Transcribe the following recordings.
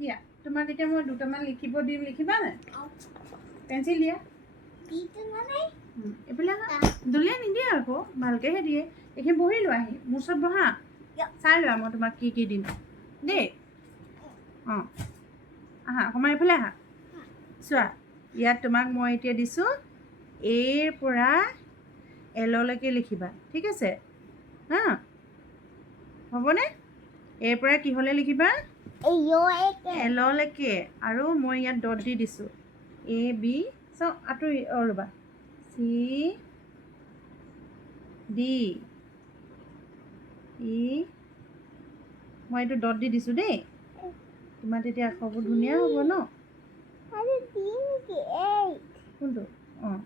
দিয়া তোমাক এতিয়া মই দুটামান লিখিব দিম লিখিবা নাই পেঞ্চিল দিয়া এইবিলাক দলিয়াই নিদিয়ে আকৌ ভালকৈহে দিয়ে এইখিনি বহি লোৱা আহি মোৰ ওচৰত বহা চাই লোৱা মই তোমাক কি কি দিম দেই অঁ আহা অকণমান এইফালে আহা চোৱা ইয়াত তোমাক মই এতিয়া দিছোঁ এৰ পৰা এললৈকে লিখিবা ঠিক আছে হা হ'বনে এৰ পৰা কিহলৈ লিখিবা এললৈকে আৰু মই ইয়াত ডট দি দিছোঁ এ বি চাওঁ আঁতৰি ৰ'বা চি ডি ই মই এইটো ডট দি দিছোঁ দেই তোমাৰ তেতিয়া আখৰবোৰ ধুনীয়া হ'ব ন কোনটো অঁ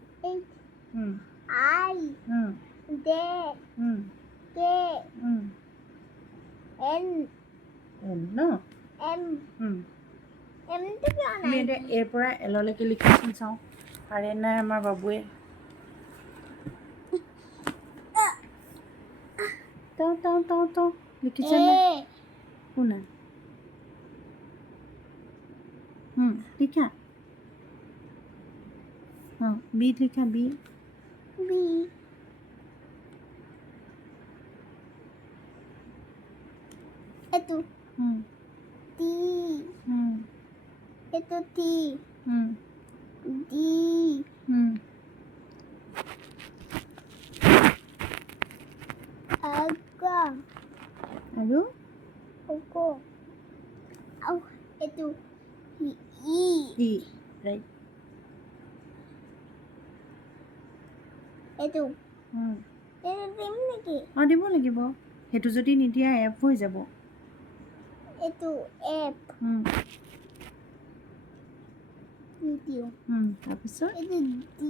এন ন তুমি এতিয়া এৰ পৰা এললৈকে লিখিচোন চাওঁ পাৰে নাই আমাৰ বাবুৱে তেওঁ লিখিছে শুনা লিখা অঁ বি লিখা B Itu T itu T D Aga আৰু Oko Au itu I E right itu tim lagi অঁ দিব লাগিব সেইটো যদি নিদিয়া এপ হৈ যাব itu F video তাৰপিছত itu D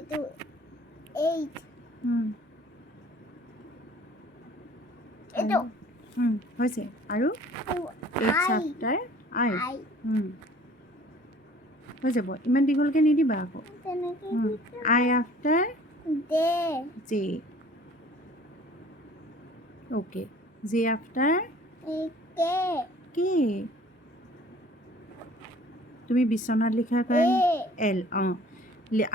itu 8 itu হৈছে আৰু এইচ আফটাৰ আই হৈ যাব ইমান দীঘলকৈ নিদিবা আকৌ I after J okay J after K তুমি বিচনাত লিখাৰ কাৰণে এল অঁ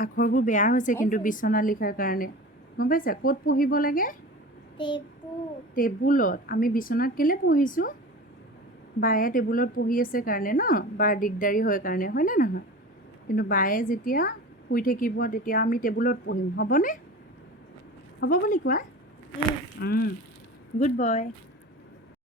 আখৰবোৰ বেয়া হৈছে কিন্তু বিচনাত লিখাৰ কাৰণে গম পাইছা ক'ত পঢ়িব লাগে টেবুলত আমি বিচনাত কেলৈ পঢ়িছোঁ বায়ে টেবুলত পঢ়ি আছে কাৰণে ন বাৰ দিগদাৰী হয় কাৰণে হয়নে নহয় কিন্তু বায়ে যেতিয়া শুই থাকিব তেতিয়া আমি টেবুলত পঢ়িম হ'বনে হ'ব বুলি কোৱা গুড বয়